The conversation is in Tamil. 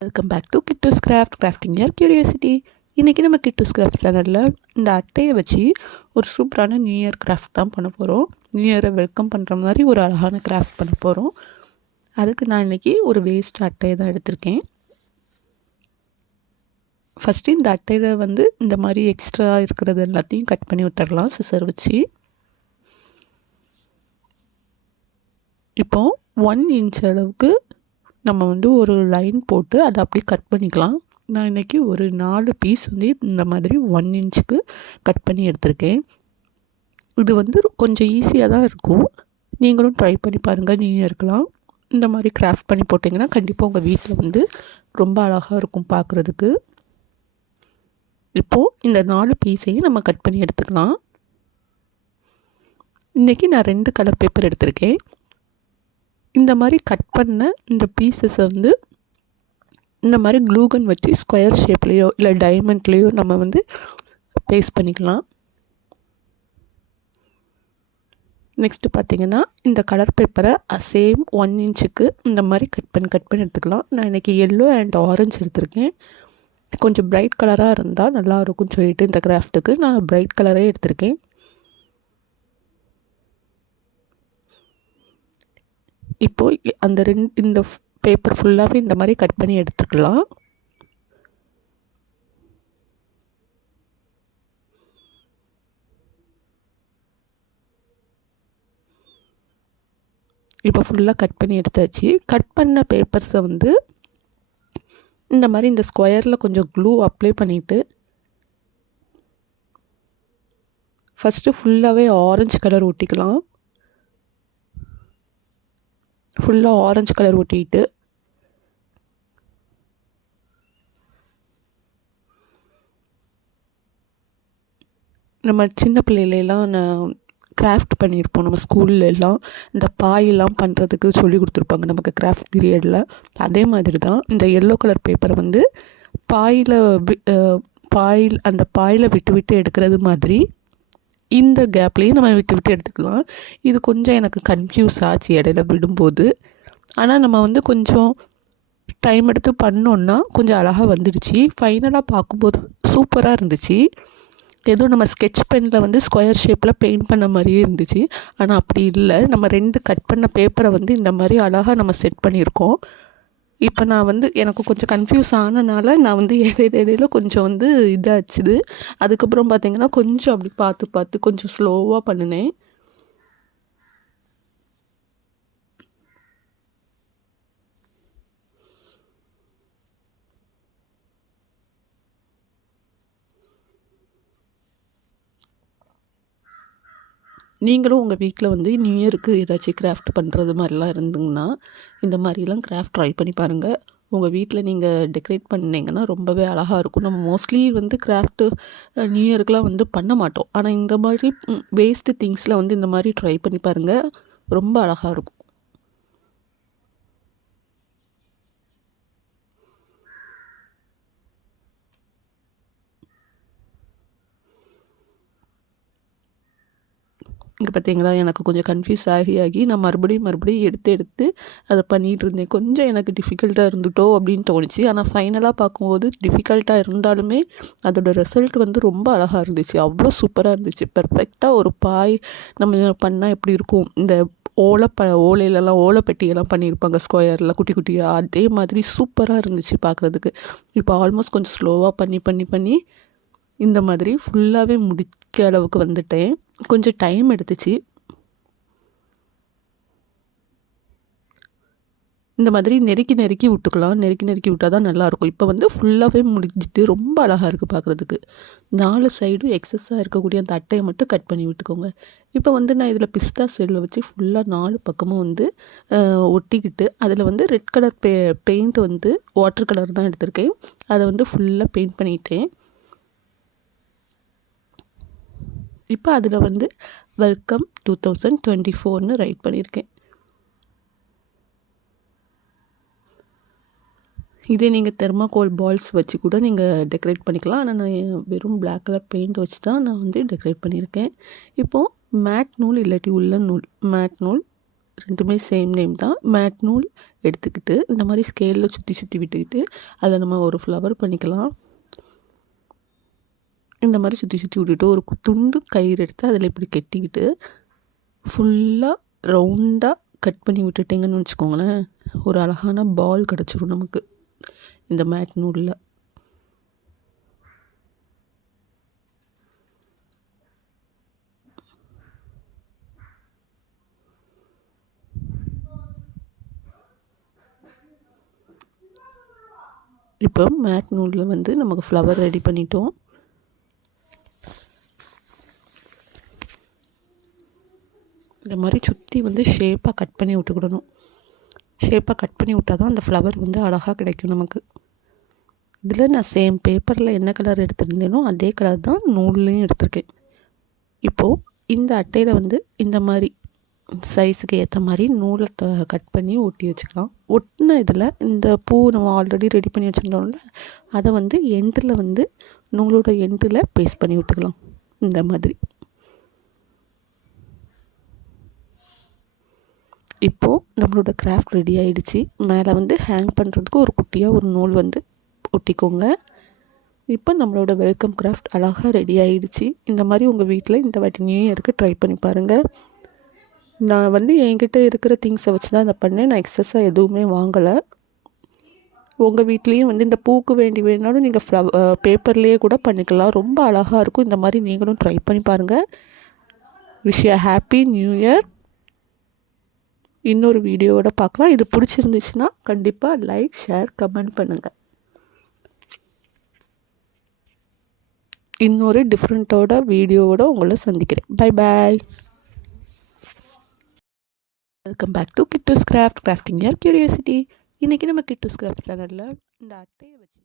Welcome back to Kittu's craft crafting year curiosity இன்றைக்கி நம்ம கிட்டூஸ் கிராஃப்ட் சேனலில் இந்த அட்டையை வச்சு ஒரு சூப்பரான நியூ இயர் கிராஃப்ட் தான் பண்ண போகிறோம் நியூ இயரை வெல்கம் பண்ணுற மாதிரி ஒரு அழகான கிராஃப்ட் பண்ண போகிறோம் அதுக்கு நான் இன்றைக்கி ஒரு வேஸ்ட் அட்டையை தான் எடுத்திருக்கேன். ஃபஸ்ட்டு இந்த அட்டையில் வந்து இந்த மாதிரி எக்ஸ்ட்ரா இருக்கிறது எல்லாத்தையும் கட் பண்ணி விட்டுடலாம் சிசர் வச்சு. இப்போது ஒன் இன்ச் அளவுக்கு நம்ம வந்து ஒரு லைன் போட்டு அதை அப்படியே கட் பண்ணிக்கலாம். நான் இன்றைக்கி ஒரு நாலு பீஸ் வந்து இந்த மாதிரி ஒன் இன்ச்சுக்கு கட் பண்ணி எடுத்திருக்கேன். இது வந்து கொஞ்சம் ஈஸியாக தான் இருக்கும். நீங்களும் ட்ரை பண்ணி பாருங்கள் நீங்கள் இருக்கலாம். இந்த மாதிரி கிராஃப்ட் பண்ணி போட்டிங்கன்னா கண்டிப்பாக உங்கள் வீட்டில் வந்து ரொம்ப அழகாக இருக்கும் பார்க்குறதுக்கு இப்போது இந்த நாலு பீஸையும் நம்ம கட் பண்ணி எடுத்துக்கலாம். இன்றைக்கி நான் ரெண்டு கலர் பேப்பர் எடுத்திருக்கேன். இந்த மாதிரி கட் பண்ண இந்த பீசஸை வந்து இந்த மாதிரி க்ளூகன் வச்சு ஸ்கொயர் ஷேப்லேயோ இல்லை டைமண்ட்லேயோ நம்ம வந்து பேஸ்ட் பண்ணிக்கலாம். நெக்ஸ்ட்டு பார்த்திங்கன்னா இந்த கலர் பேப்பரை சேம் ஒன் இன்ச்சுக்கு இந்த மாதிரி கட் பண்ணி கட் பண்ணி எடுத்துக்கலாம். நான் இன்றைக்கி எல்லோ அண்ட் ஆரஞ்சு எடுத்திருக்கேன். கொஞ்சம் ப்ரைட் கலராக இருந்தால் நல்லாயிருக்கும்னு சொல்லிட்டு இந்த கிராஃப்ட்டுக்கு நான் ப்ரைட் கலரே எடுத்திருக்கேன். இப்போது அந்த ரெண்டு இந்த பேப்பர் ஃபுல்லாகவே இந்த மாதிரி கட் பண்ணி எடுத்துக்கலாம். இப்போ ஃபுல்லாக கட் பண்ணி எடுத்தாச்சு. கட் பண்ண பேப்பர்ஸை வந்து இந்த மாதிரி இந்த ஸ்கொயரில் கொஞ்சம் க்ளூ அப்ளை பண்ணிவிட்டு ஃபஸ்ட்டு ஃபுல்லாகவே ஆரஞ்சு கலர் ஒட்டிக்கலாம் ஃபுல்லாக ஆரஞ்சு கலர் ஒட்டிட்டு. நம்ம சின்ன பிள்ளையிலலாம் நான் கிராஃப்ட் பண்ணியிருப்போம் நம்ம ஸ்கூல்ல எல்லாம் இந்த பாயெல்லாம் பண்ணுறதுக்கு சொல்லி கொடுத்துருப்பாங்க. நமக்கு கிராஃப்ட் பீரியடில் அதே மாதிரி தான் இந்த எல்லோ கலர் பேப்பரை வந்து பாயில் பாயில் அந்த பாயில் விட்டு விட்டு எடுக்கிறது மாதிரி இந்த கேப்லேயும் நம்ம விட்டு விட்டு எடுத்துக்கலாம். இது கொஞ்சம் எனக்கு கன்ஃபியூஸ் ஆச்சு இடையில விடும்போது. ஆனால் நம்ம வந்து கொஞ்சம் டைம் எடுத்து பண்ணோன்னா கொஞ்சம் அழகாக வந்துடுச்சு. ஃபைனலாக பார்க்கும்போது சூப்பராக இருந்துச்சு. ஏதோ நம்ம ஸ்கெட்ச் பெனில் வந்து ஸ்கொயர் ஷேப்பில் பெயிண்ட் பண்ண மாதிரியே இருந்துச்சு. ஆனால் அப்படி இல்லை. நம்ம ரெண்டு கட் பண்ண பேப்பரை வந்து இந்த மாதிரி அழகாக நம்ம செட் பண்ணியிருக்கோம். இப்போ நான் வந்து எனக்கு கொஞ்சம் கன்ஃபியூஸ் ஆனனால நான் வந்து இடையில இடையில கொஞ்சம் வந்து இதாச்சுது. அதுக்கப்புறம் பார்த்திங்கன்னா கொஞ்சம் அப்படி பார்த்து பார்த்து கொஞ்சம் ஸ்லோவாக பண்ணினேன். நீங்களும் உங்கள் வீட்டில் வந்து நியூ இயருக்கு ஏதாச்சும் கிராஃப்ட் பண்ணுறது மாதிரிலாம் இருந்துங்கன்னா இந்த மாதிரிலாம் கிராஃப்ட் ட்ரை பண்ணி பாருங்கள் உங்கள் வீட்டில் நீங்கள் டெக்கரேட் பண்ணிங்கன்னா ரொம்பவே அழகாக இருக்கும். நம்ம மோஸ்ட்லி வந்து கிராஃப்ட்டு நியூ இயருக்குலாம் வந்து பண்ண மாட்டோம். ஆனால் இந்த மாதிரி வேஸ்ட்டு திங்ஸில் வந்து இந்த மாதிரி ட்ரை பண்ணி பாருங்கள் ரொம்ப அழகாக இருக்கும். இங்கே பார்த்தீங்களா எனக்கு கொஞ்சம் கன்ஃபியூஸ் ஆகி ஆகி நான் மறுபடியும் மறுபடியும் எடுத்து எடுத்து அதை பண்ணிகிட்டு இருந்தேன். கொஞ்சம் எனக்கு டிஃபிகல்ட்டாக இருந்துட்டோ அப்படின்னு தோணுச்சு. ஆனால் ஃபைனலாக பார்க்கும்போது டிஃபிகல்ட்டாக இருந்தாலுமே அதோட ரிசல்ட் வந்து ரொம்ப அழகாக இருந்துச்சு. அவ்வளோ சூப்பராக இருந்துச்சு. பர்ஃபெக்டாக ஒரு பாய் நம்ம பண்ணால் எப்படி இருக்கும்? இந்த ஓலை ப ஓலையிலலாம் ஓலைப்பெட்டியெல்லாம் பண்ணியிருப்பாங்க ஸ்கொயரில் குட்டி குட்டியாக அதே மாதிரி சூப்பராக இருந்துச்சு பார்க்குறதுக்கு. இப்போ ஆல்மோஸ்ட் கொஞ்சம் ஸ்லோவாக பண்ணி பண்ணி பண்ணி இந்த மாதிரி ஃபுல்லாகவே முடிக்க அளவுக்கு வந்துட்டேன். கொஞ்சம் டைம் எடுத்துச்சு. இந்த மாதிரி நெருக்கி நெருக்கி விட்டுக்கலாம். நெருக்கி நெருக்கி விட்டால் தான் நல்லாயிருக்கும் இப்போ வந்து ஃபுல்லாகவே முடிஞ்சிட்டு ரொம்ப அழகாக இருக்குது பார்க்குறதுக்கு நாலு சைடும் எக்ஸஸாக இருக்கக்கூடிய அந்த அட்டையை மட்டும் கட் பண்ணி விட்டுக்கோங்க. இப்போ வந்து நான் இதில் பிஸ்தா செல்லில் வச்சு ஃபுல்லாக நாலு பக்கமும் வந்து ஒட்டிக்கிட்டு அதில் வந்து ரெட் கலர் பெ பெயிண்ட் வந்து வாட்டர் கலர் தான் எடுத்திருக்கேன். அதை வந்து ஃபுல்லாக பெயிண்ட் பண்ணிட்டேன். இப்போ அதில் வந்து வெல்கம் டூ தௌசண்ட் டுவெண்ட்டி ஃபோர்னு ரைட் பண்ணியிருக்கேன். இதே நீங்கள் தெர்மாகோல் பால்ஸ் வச்சு கூட நீங்கள் டெக்கரேட் பண்ணிக்கலாம். ஆனால் நான் வெறும் பிளாக் கலர் பெயிண்ட் வச்சு தான் நான் வந்து டெக்கரேட் பண்ணியிருக்கேன். இப்போது மேட் நூல் இல்லாட்டி உள்ள நூல் மேட் நூல் ரெண்டுமே சேம் நேம் தான். மேட் நூல் எடுத்துக்கிட்டு இந்த மாதிரி ஸ்கேலில் சுற்றி சுற்றி விட்டுக்கிட்டு அதை நம்ம ஒரு ஃப்ளவர் பண்ணிக்கலாம். இந்த மாதிரி சுற்றி சுற்றி விட்டுட்டு ஒரு துண்டு கயிறு எடுத்து அதில் இப்படி கட்டிக்கிட்டு ஃபுல்லாக ரவுண்டாக கட் பண்ணி விட்டுட்டிங்கன்னு வச்சுக்கோங்களேன். ஒரு அழகான பால் கிடச்சிரும் நமக்கு. இந்த மேட் நூலில் இப்போ மேட் நூலில் வந்து நமக்கு ஃப்ளவர் ரெடி பண்ணிட்டோம். இந்த மாதிரி சுற்றி வந்து ஷேப்பாக கட் பண்ணி விட்டுக்கிடணும். ஷேப்பாக கட் பண்ணி விட்டால் தான் அந்த ஃப்ளவர் வந்து அழகாக கிடைக்கும் நமக்கு. இதில் நான் சேம் பேப்பரில் என்ன கலர் எடுத்திருந்தேனோ அதே கலர் தான் நூல்லையும் எடுத்திருக்கேன். இப்போது இந்த அட்டையில் வந்து இந்த மாதிரி சைஸுக்கு ஏற்ற மாதிரி நூலை த கட் பண்ணி ஒட்டி வச்சுக்கலாம். ஒட்டின இதில் இந்த பூ நம்ம ஆல்ரெடி ரெடி பண்ணி வச்சுருந்தோம்ல அதை வந்து எண்டில் வந்து நூலோட எண்டில் பேஸ்ட் பண்ணி விட்டுக்கலாம். இந்த மாதிரி. இப்போது நம்மளோட கிராஃப்ட் ரெடி ஆகிடுச்சு மேலே வந்து ஹேங் பண்ணுறதுக்கு ஒரு குட்டியாக ஒரு நூல் வந்து ஒட்டிக்கோங்க. இப்போ நம்மளோட வெல்கம் கிராஃப்ட் அழகாக ரெடி ஆகிடுச்சு இந்த மாதிரி உங்கள் வீட்டில் இந்த வாட்டி நியூ இயருக்கு ட்ரை பண்ணி பாருங்கள் நான் வந்து என்கிட்ட இருக்கிற திங்ஸை வச்சு தான் இதை பண்ணேன். நான் எக்ஸஸாக எதுவுமே வாங்கலை. உங்கள் வீட்லேயும் வந்து இந்த பூக்கு வேண்டி வேணாலும் நீங்கள் ஃப்ளவ் பேப்பர்லேயே கூட பண்ணிக்கலாம். ரொம்ப அழகாக இருக்கும். இந்த மாதிரி நீங்களும் ட்ரை பண்ணி பாருங்கள் விஷ் ஹாப்பி நியூ இயர் இன்னொரு வீடியோவோட பார்க்கலாம். இது பிடிச்சிருந்துச்சுன்னா கண்டிப்பாக லைக் ஷேர் கமெண்ட் பண்ணுங்கள் இன்னொரு டிஃப்ரெண்ட்டோட வீடியோவோட உங்களை சந்திக்கிறேன். Bye bye welcome back to Kittu's craft crafting year curiosity இன்றைக்கி நம்ம கிட்டூஸ் கிராஃப்ட் சேனலில் இந்த அட்டையை வச்சு